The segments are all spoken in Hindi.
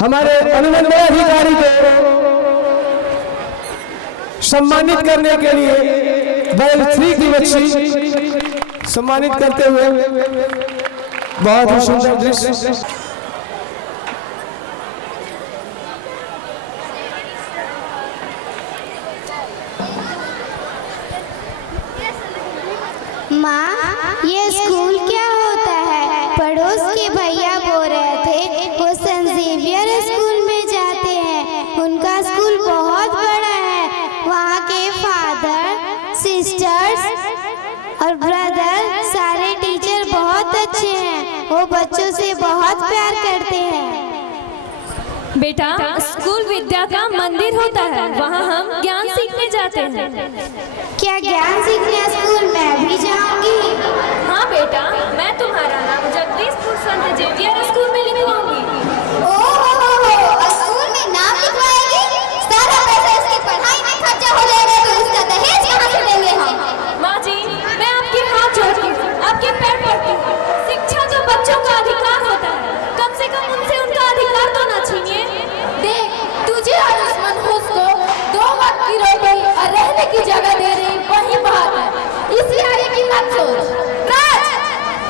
हमारे अनुमंडल अधिकारी को सम्मानित करने के लिए बैल 3 की बच्ची सम्मानित करते हुए बहुत ही सुंदर दृश्य। माँ, ये स्कूल क्या होता है? पड़ोस के भैया बोल रहे थे वो सेंट जेवियर स्कूल में जाते हैं। उनका स्कूल बहुत बड़ा है। वहाँ के फादर, सिस्टर्स और ब्रदर सारे टीचर बहुत अच्छे हैं। वो बच्चों से बहुत प्यार करते हैं। बेटा, स्कूल विद्या का मंदिर होता है, वहाँ हम ज्ञान सीखने जाते हैं। क्या ज्ञान सीखने स्कूल में भी जाऊंगी? हाँ बेटा, मैं तुम्हारा नाम जगदीशपुर संत जेवियर स्कूल में लिखवाऊंगी। स्कूल में नाम लिखवाएगी? सारा पैसा इसकी पढ़ाई में खर्चा हो जाएगा, तो इसका दहेज कहाँ से देंगे हम? माँ जी, मैं आपके हाथ जोड़ती हूँ, आपके पैर पड़ती हूँ। शिक्षा तो बच्चों का अधिकार होता है, कम से कम उनसे उनका अधिकार तो न छीनिए। देख, तुझे और उस मनहूस को 2 वक्त की रोटी और रहने की जगह दे रही वही बात है, इसी आगे की मत सोच। राज,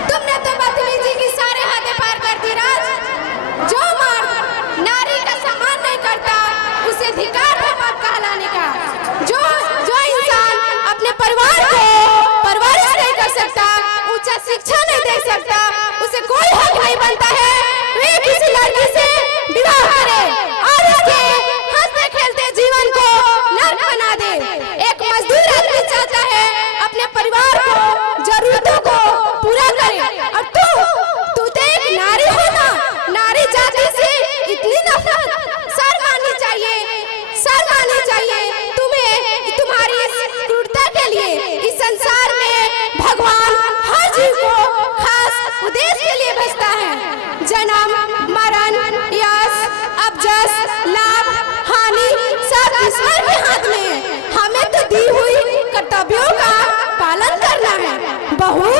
तुमने तो बदतमीजी की सारे हदें पार कर दी। राज, जो मर्द नारी का सम्मान नहीं करता उसे धिक्कार है मत कहलाने का। जो इंसान अपने परिवार को परवरिश नहीं कर सकता, उच्च शिक्षा नहीं दे सकता, उसे कोई हक नहीं बनता है वे किसी लड़की से विवाह करे और उसके हंसते खेलते जीवन को नर्क बना दे। एक मजदूर आदमी चाहता है अपने परिवार को जरूरतों को पूरा करे, और तू तो एक नारी हो ना, नारी जाति से इतनी नफरत। शर्म आनी चाहिए, शर्म आनी चाहिए तुम्हें। तुम्हारी इस क्रूरता के लिए इस संसार में भगवान हर जीव को खास उद्देश्य के लिए भेजता है। जन्म, मरण, यश, अबजस, लाभ, हानि सब ईश्वर के हाथ में है। हमें तो दी हुई कर्तव्यों का पालन करना है। बहू,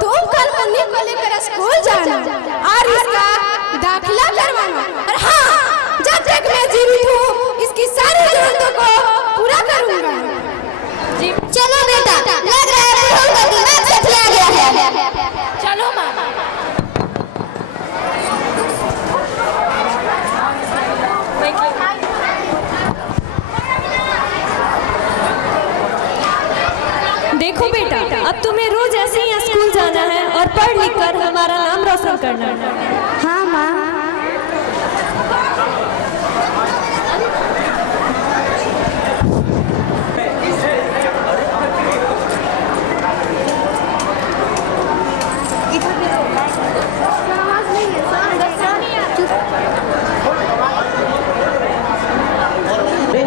तुम कल मुन्नी को लेकर स्कूल जाना और इसका दाखिला करवाना। और हाँ, जब तक मैं जीवित हूँ इसकी सारी जरूरतों को पूरा करूँगा। चलो बेटा, लग रहा है बहू का दिमाग सठिया गया है। चलो माँ। देखो बेटा, अब तुम्हें रोज ऐसे ही स्कूल जाना है और पढ़ लिख कर हमारा नाम रोशन करना है। हाँ माँ।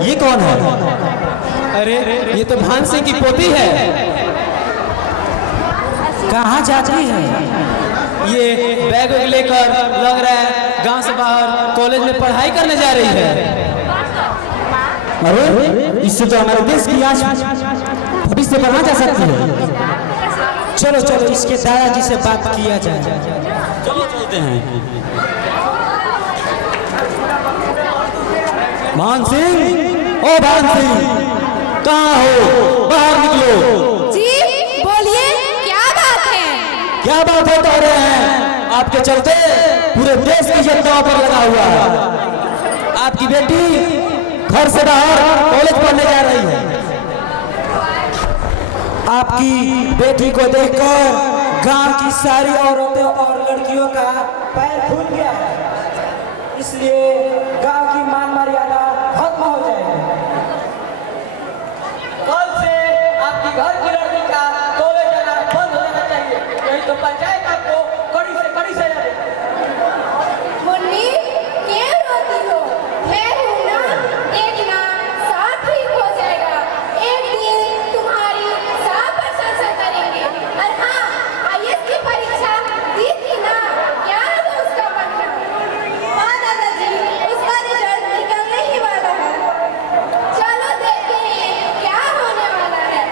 ये कौन है? अरे ये तो भान सिंह की पोती है। कहाँ जाती है? ये बैग लेकर लग रहा है गांव से बाहर कॉलेज में पढ़ाई करने जा रही है। अरे इससे तो हमारे देश की आज भविष्य बढ़ा जा सकती है। चलो चलो इसके दादाजी से बात किया जाए। चलो चलते हैं। भान सिंह, ओ भान सिंह, कहाँ हो? बाहर निकलो। जी बोलिए, क्या बात है? क्या बात है? कह रहे हैं आपके चलते पूरे देश की जनता पर लगा हुआ है। आपकी बेटी घर से बाहर कॉलेज पढ़ने जा रही है। आपकी बेटी को देखकर गांव की सारी औरतों और लड़कियों का पैर फूल गया है। इसलिए गांव की मान मर्यादा खत्म हो जाएगी। कल से आपकी घर की लड़की का कॉलेज जाना बंद हो जाना चाहिए, नहीं तो पंचायत आपको कड़ी से कड़ी सजा देगी। मुन्नी, क्यों रोती हो? मैं हूं ना, एक ना सब ठीक हो जाएगा। एक दिन तुम्हारी सब प्रशंसा करेंगे। और हाँ, IAS की परीक्षा दी थी ना, क्या है उसका बनना? हाँ दादाजी, उसका रिजल्ट निकलने ही वाला है। चलो देखते हैं क्या होने वाला है।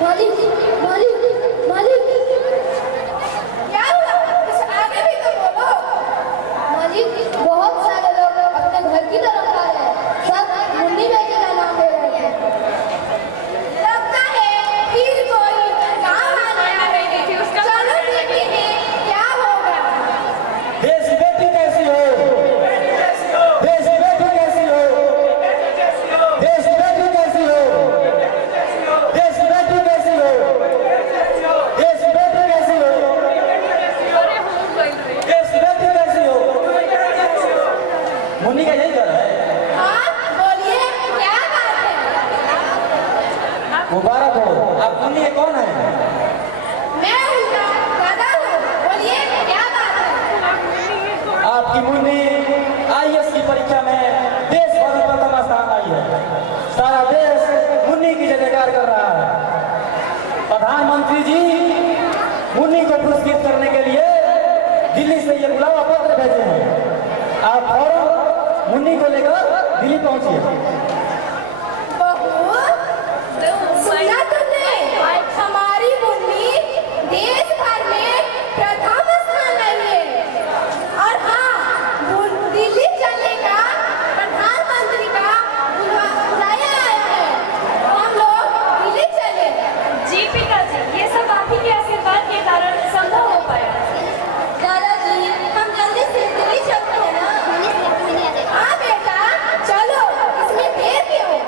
बोली बोली मुन्नी को पुरस्कृत करने के लिए दिल्ली से ये बुलावा पत्र भेजे हैं। आप फौरन मुन्नी को लेकर दिल्ली पहुंचिए। सुना तुमने? हमारी मुन्नी देश भर में प्रथम स्थान लाई है। और हाँ, दिल्ली चलने का प्रधानमंत्री का बुलाया आया है। हम लोग दिल्ली चले। जी पिताजी, ये सब आप ही के आशीर्वाद के कारण संभव हो पाया। दादाजी, हम जल्दी से दिल्ली चलते हैं ना? हाँ बेटा, चलो, इसमें देर क्यों?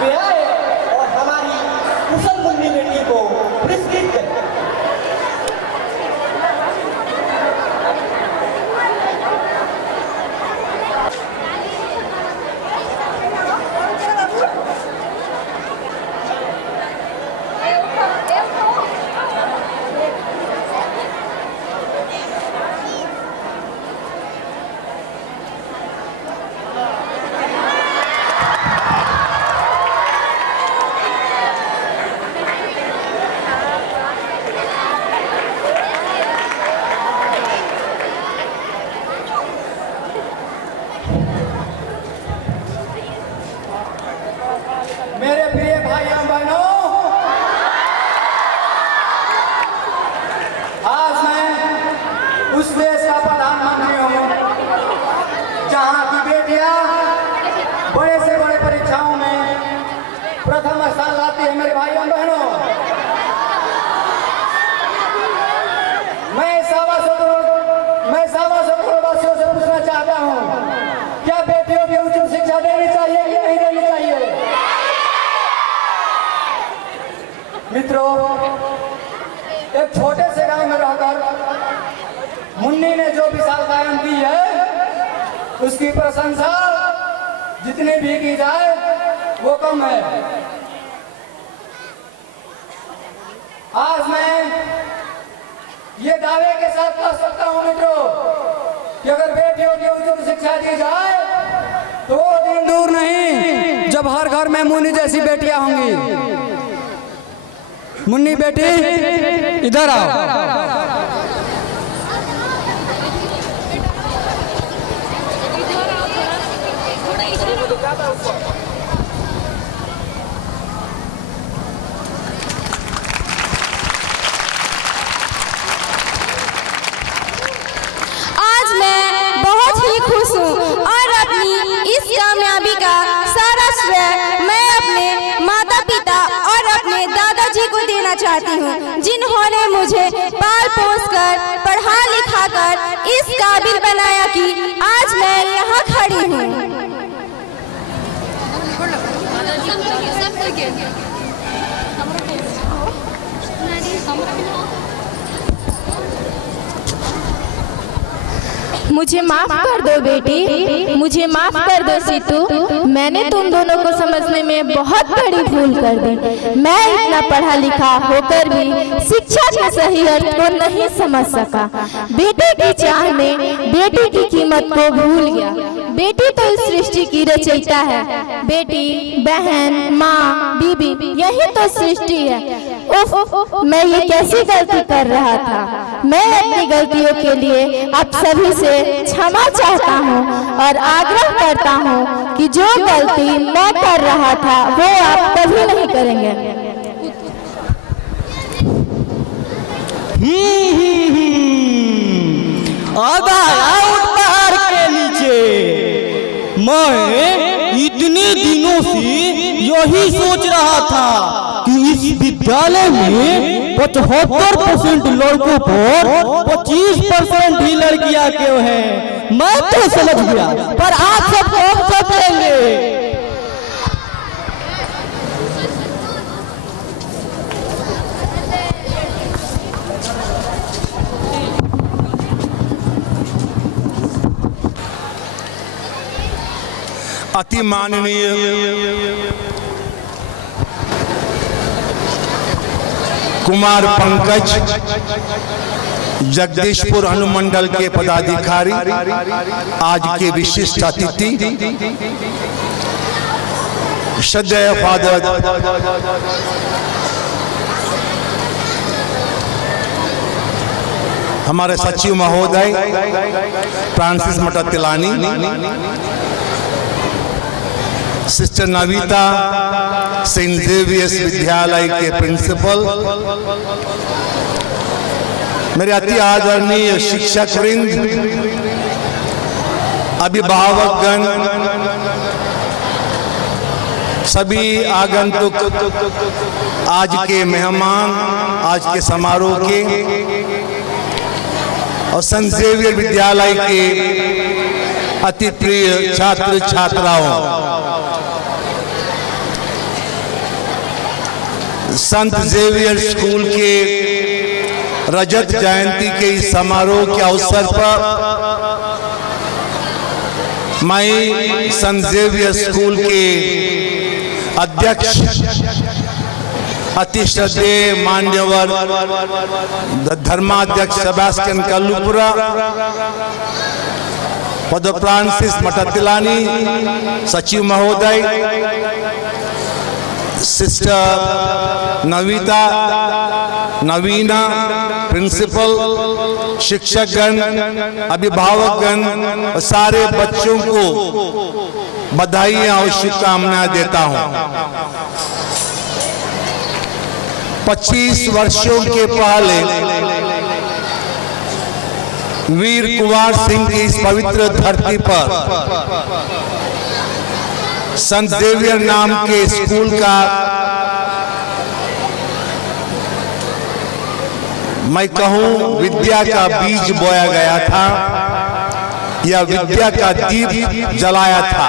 वे आए और हमारी कुशल मुन्नी बेटी को पुरस्कृत करें। मेरे प्रिय भाइयों बहनों, आज मैं उस देश का प्रधानमंत्री हूँ जहाँ की बेटियाँ बड़े से बड़े परीक्षाओं में प्रथम स्थान लाती है। मेरे भाइयों बहनों, मैं सवा सौ करोड़ वासियों से पूछना चाहता हूँ, क्या बेटियों की उचित शिक्षा देनी चाहिए कि नहीं देनी चाहिए? मित्रों, एक छोटे से गांव में रहकर मुन्नी ने जो विशाल कायम की है, उसकी प्रशंसा जितनी भी की जाए वो कम है। आज मैं ये दावे के साथ कह सकता हूं मित्रों कि अगर बेटियों की उचित शिक्षा दी जाए तो वो दिन दूर नहीं जब हर घर में मुन्नी जैसी बेटियां होंगी। मुन्नी बेटी इधर आओ। आज मैं बहुत ही खुश हूँ और अपनी इस कामयाबी का सारा श्रेय मैं अपने माता पिता और अपने दादाजी को देना चाहती हूँ, जिन्होंने मुझे पाल पोस कर पढ़ा लिखा कर इस काबिल बनाया कि आज मैं यहाँ खड़ी हूँ। मुझे माफ कर दो बेटी, मुझे माफ कर दो सीतू, मैंने तुम दोनों को समझने में बहुत बड़ी भूल कर दी। मैं इतना पढ़ा लिखा होकर भी शिक्षा के सही अर्थ को नहीं समझ सका। बेटे की चाह में बेटी की कीमत को भूल गया। बेटी तो इस सृष्टि की रचयिता है। बेटी, बहन, माँ, बीबी, यही तो सृष्टि है। उफ, मैं ये कैसी गलती कर रहा था। मैं अपनी गलतियों के लिए आप सभी से क्षमा चाहता हूँ और आग्रह करता हूँ कि जो गलती मैं कर रहा था वो आप कभी नहीं करेंगे। पहाड़ के नीचे मैं इतने दिनों से यही सोच रहा था कि इस विद्यालय में 75% लड़कों पर 25% ही लड़कियां क्यों हैं। मैं तो समझ गया, पर आप सब कौन सब लेंगे। अति माननीय कुमार पंकज जगदीशपुर अनुमंडल के पदाधिकारी, आज के विशिष्ट अतिथि श्रद्धेय फादर हमारे सचिव महोदय Francis Mattilani, sister Navita Saint Xavier's विद्यालय के प्रिंसिपल, मेरे अति आदरणीय शिक्षक वृंद, अभिभावकगण, सभी आगंतुक, आज के मेहमान, आज के समारोह के और सेंट जेवियर विद्यालय के अति प्रिय छात्र छात्राओं, संत जेवियर स्कूल के रजत जयंती के इस समारोह के अवसर पर मैं संत जेवियर स्कूल के अध्यक्ष अति श्रद्धेय मान्यवर धर्माध्यक्ष सेबास्टियन कल्लुपुरा, फादर फ्रांसिस मटतिलानी सचिव महोदय, सिस्टर नविता, नवीना प्रिंसिपल, शिक्षकगण, अभिभावकगण और सारे बच्चों को बधाइयां और शुभकामनाएं देता हूं। 25 वर्षों के पहले वीर कुंवर सिंह की इस पवित्र धरती पर संत जेवियर नाम के स्कूल का मैं कहूं विद्या का बीज बोया गया था या विद्या का दीप जलाया था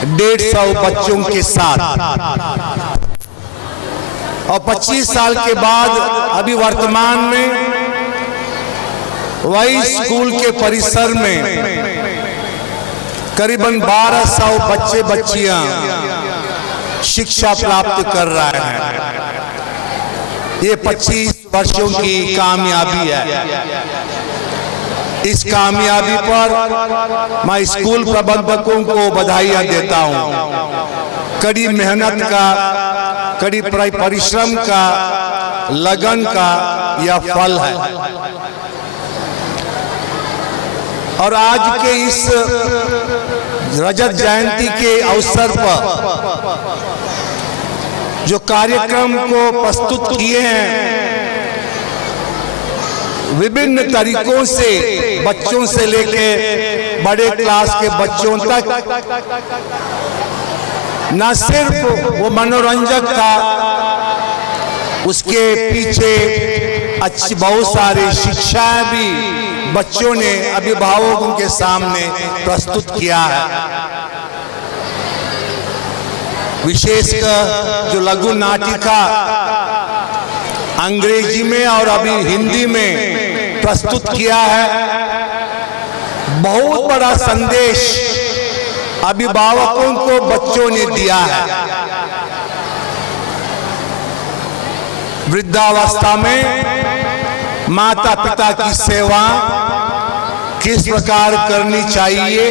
150 बच्चों के साथ। और 25 साल के बाद अभी वर्तमान में वही स्कूल के परिसर में करीबन 1200 बच्चे बच्चियां शिक्षा प्राप्त कर रहे हैं। ये 25 वर्षों की कामयाबी है। इस कामयाबी पर मैं स्कूल प्रबंधकों को बधाइयां देता हूं। कड़ी मेहनत का, कड़ी परिश्रम का, लगन का यह फल है। और आज के इस रजत जयंती के अवसर पर जो कार्यक्रम को प्रस्तुत किए हैं, विभिन्न तरीकों से बच्चों से लेके बड़े क्लास के बच्चों तक, न सिर्फ वो मनोरंजक था, उसके पीछे अच्छी बहुत सारी शिक्षाएं भी बच्चों ने अभिभावकों के सामने प्रस्तुत किया है। विशेषकर जो लघु नाटिका अंग्रेजी में और अभी हिंदी में प्रस्तुत किया है, बहुत बड़ा संदेश अभिभावकों को बच्चों ने दिया है। वृद्धावस्था में माता पिता की सेवा किस प्रकार करनी चाहिए,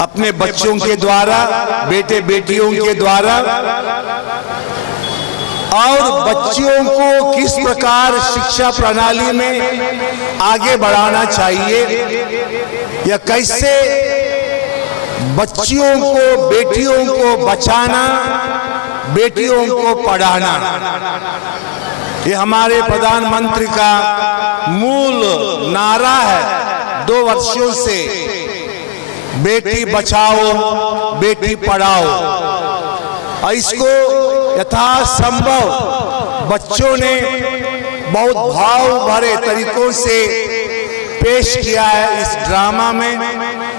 अपने बच्चों के द्वारा, बेटे बेटियों के द्वारा, और बच्चियों को किस प्रकार शिक्षा प्रणाली में आगे बढ़ाना चाहिए, या कैसे बच्चियों को, बेटियों को बचाना, बेटियों को पढ़ाना। ये हमारे प्रधानमंत्री का मूल नारा है 2 वर्षों से, बेटी बचाओ बेटी पढ़ाओ। और इसको यथासंभव बच्चों ने बहुत भाव भरे तरीकों से पेश किया है इस ड्रामा में।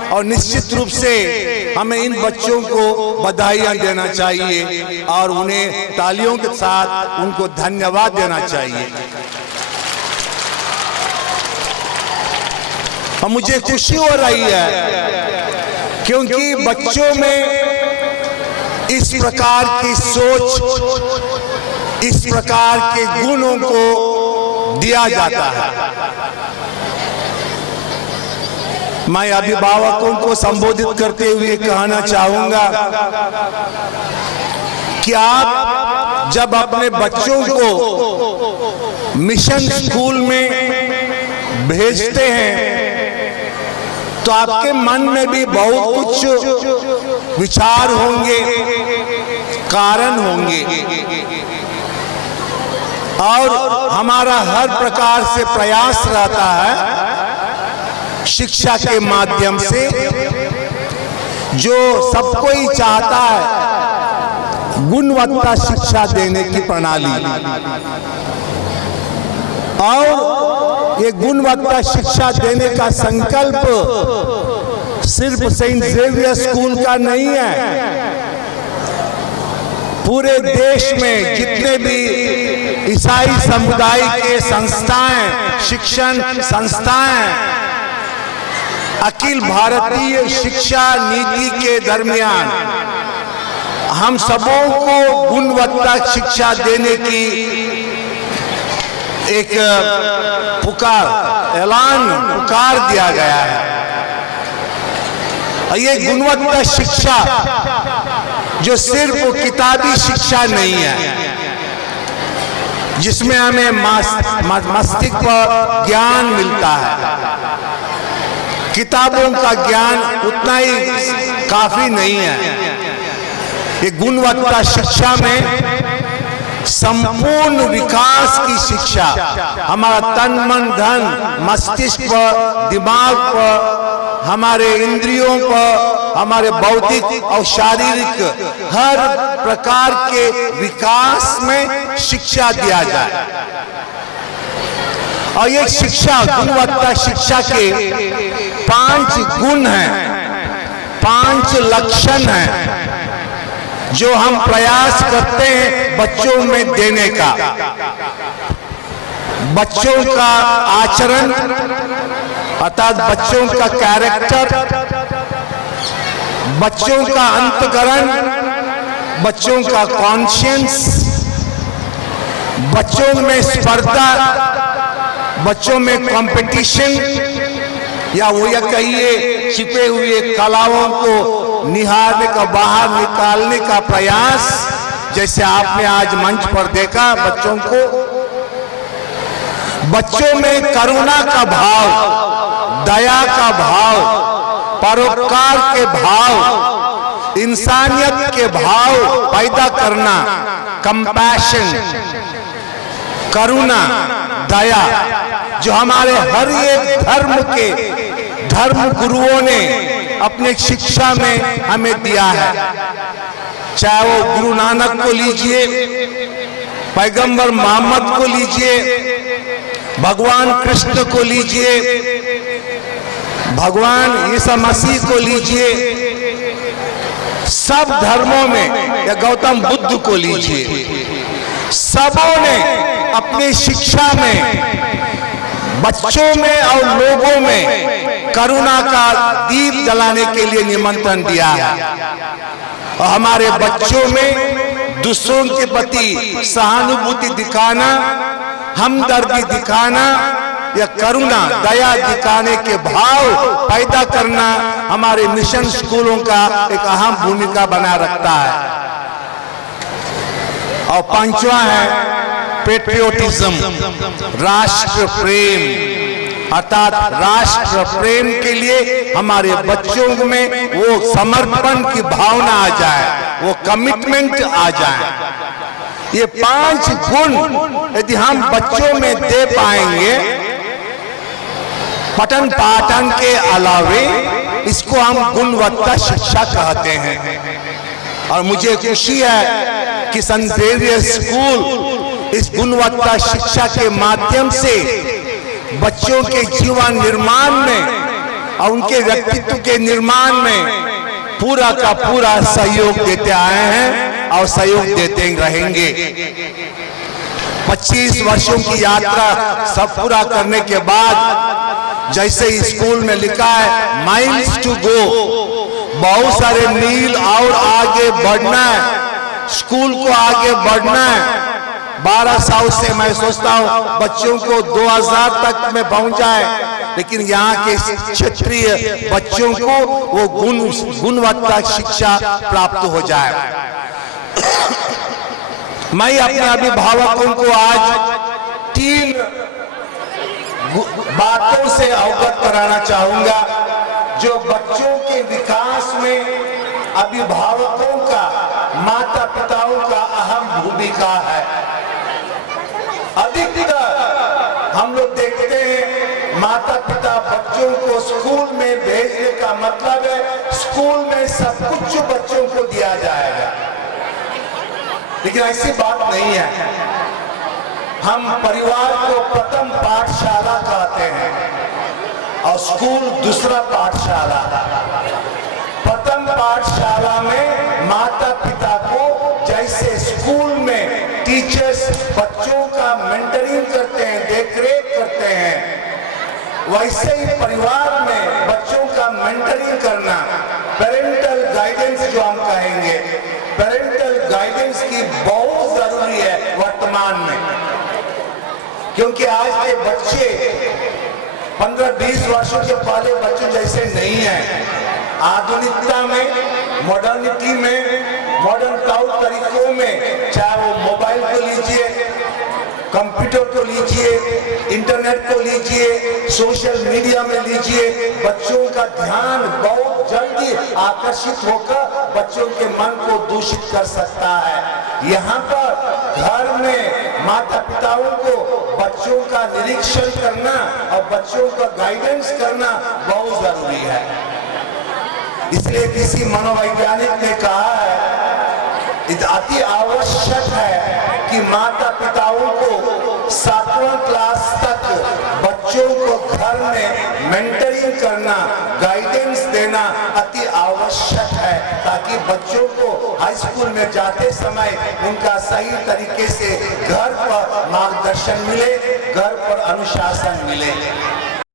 और निश्चित रूप से हमें इन बच्चों को बधाइयां देना चाहिए और उन्हें तालियों के साथ उनको धन्यवाद देना चाहिए। और मुझे खुशी हो रही है क्योंकि बच्चों में इस प्रकार की सोच, इस प्रकार के गुणों को दिया जाता है। मैं अभिभावकों को संबोधित करते हुए कहना चाहूंगा कि आप जब अपने बच्चों को मिशन स्कूल में भेजते हैं तो आपके मन में भी बहुत कुछ विचार होंगे, कारण होंगे, और हमारा हर प्रकार से प्रयास रहता है शिक्षा के माध्यम से, जो सब कोई चाहता है गुणवत्ता शिक्षा देने की प्रणाली, और ये गुणवत्ता शिक्षा देने का संकल्प सिर्फ सेंट जेवियर स्कूल का नहीं है। पूरे देश में जितने भी ईसाई समुदाय के संस्थाएं, शिक्षण संस्थाएं, अखिल भारतीय शिक्षा नीति के दरमियान हम सबों को गुणवत्ता शिक्षा देने की एक पुकार दिया गया है। ये गुणवत्ता शिक्षा जो सिर्फ किताबी शिक्षा नहीं है, जिसमें हमें मस्तिष्क पर ज्ञान मिलता है, किताबों का ज्ञान उतना ही काफी नहीं है। ये गुणवत्ता शिक्षा में संपूर्ण विकास की शिक्षा, हमारा तन मन धन, मस्तिष्क पर, दिमाग पर, हमारे इंद्रियों पर, हमारे बौद्धिक और शारीरिक हर प्रकार के विकास में शिक्षा दिया जाए। और ये शिक्षा, गुणवत्ता शिक्षा के 5 गुण हैं, 5 लक्षण हैं जो हम प्रयास करते हैं बच्चों में देने का। बच्चों का आचरण अर्थात बच्चों का कैरेक्टर, बच्चों का अंतःकरण, बच्चों का कॉन्शियंस, बच्चों में स्पर्धा, बच्चों में कंपटीशन, या वो या कहिए छिपे हुए कलाओं को निहारने का, बाहर निकालने का प्रयास, जैसे आपने आज मंच पर देखा बच्चों को। बच्चों में करुणा का भाव, दया का भाव, परोपकार के भाव, इंसानियत के भाव पैदा करना, कंपैशन, करुणा, दया, जो हमारे हर एक धर्म गुरुओं ने अपने शिक्षा में हमें दिया है। चाहे वो गुरु नानक को लीजिए, पैगंबर मोहम्मद को लीजिए, भगवान कृष्ण को लीजिए, भगवान ईसा मसीह को लीजिए, सब धर्मों में, या गौतम बुद्ध को लीजिए, सबों ने अपनी शिक्षा में बच्चों में और लोगों में करुणा का दीप जलाने के लिए निमंत्रण दिया है। और हमारे बच्चों में दूसरों के प्रति सहानुभूति दिखाना, हमदर्दी दिखाना या करुणा, दया दिखाने के भाव पैदा करना हमारे मिशन स्कूलों का एक अहम भूमिका बना रखता है। और 5वां है पेट्रियोटिज्म, राष्ट्र प्रेम, अर्थात राष्ट्र प्रेम के लिए हमारे बच्चों में वो समर्पण की भावना आ जाए, वो कमिटमेंट आ जाए। ये 5 गुण यदि हम बच्चों में दे पाएंगे, पठन पाठन के अलावे, इसको हम गुणवत्ता शिक्षा कहते हैं। और मुझे खुशी है कि सेंट जेवियर स्कूल इस गुणवत्ता शिक्षा के माध्यम से बच्चों के जीवन निर्माण में और उनके व्यक्तित्व के निर्माण में पूरा का पूरा सहयोग देते आए हैं और सहयोग देते रहेंगे। 25 वर्षों की यात्रा सब पूरा करने के बाद, जैसे स्कूल में लिखा है माइल्स टू गो, बहुत सारे मील और आगे बढ़ना है, स्कूल को आगे बढ़ना है। 12 साल से मैं सोचता हूं बच्चों को 2000 तक में पहुंच जाए, लेकिन यहाँ के क्षेत्रीय बच्चों को वो गुणवत्ता शिक्षा प्राप्त हो जाए। मैं अपने अभिभावकों को आज 3 बातों से अवगत कराना चाहूंगा जो बच्चों के विकास में अभिभावकों का, माता पिताओं का अहम भूमिका है। अधिकतर हम लोग देखते हैं माता पिता बच्चों को स्कूल में भेजने का मतलब है स्कूल में सब कुछ बच्चों को दिया जाएगा, लेकिन ऐसी बात नहीं है। हम परिवार को प्रथम पाठशाला कहते हैं और स्कूल दूसरा पाठशाला। प्रथम पाठशाला में माता पिता को जैसे स्कूल में टीचर्स बच्चों का मेंटरिंग करते हैं, देखरेख करते हैं, वैसे ही परिवार में बच्चों का मेंटरिंग करना, पेरेंटल गाइडेंस जो हम कहेंगे, पेरेंटल गाइडेंस की बहुत जरूरी है वर्तमान में। क्योंकि आज के बच्चे 15-20 वर्षों के पहले बच्चों जैसे नहीं है। आधुनिकता में, मॉडर्निटी में, मॉडर्न तौर तरीकों में, चाहे वो मोबाइल को लीजिए, कंप्यूटर को लीजिए, इंटरनेट को लीजिए, सोशल मीडिया में लीजिए, बच्चों का ध्यान बहुत जल्दी आकर्षित होकर बच्चों के मन को दूषित कर सकता है। यहाँ पर घर में माता पिताओं को बच्चों का निरीक्षण करना और बच्चों का गाइडेंस करना बहुत जरूरी है। इसलिए किसी मनोवैज्ञानिक ने कहा है अति आवश्यक है कि माता पिताओं को 7वां क्लास तक बच्चों को घर में मेंटरिंग करना, गाइडेंस देना अति आवश्यक है, ताकि बच्चों को हाई स्कूल में जाते समय उनका सही तरीके से घर पर मार्गदर्शन मिले, घर पर अनुशासन मिले।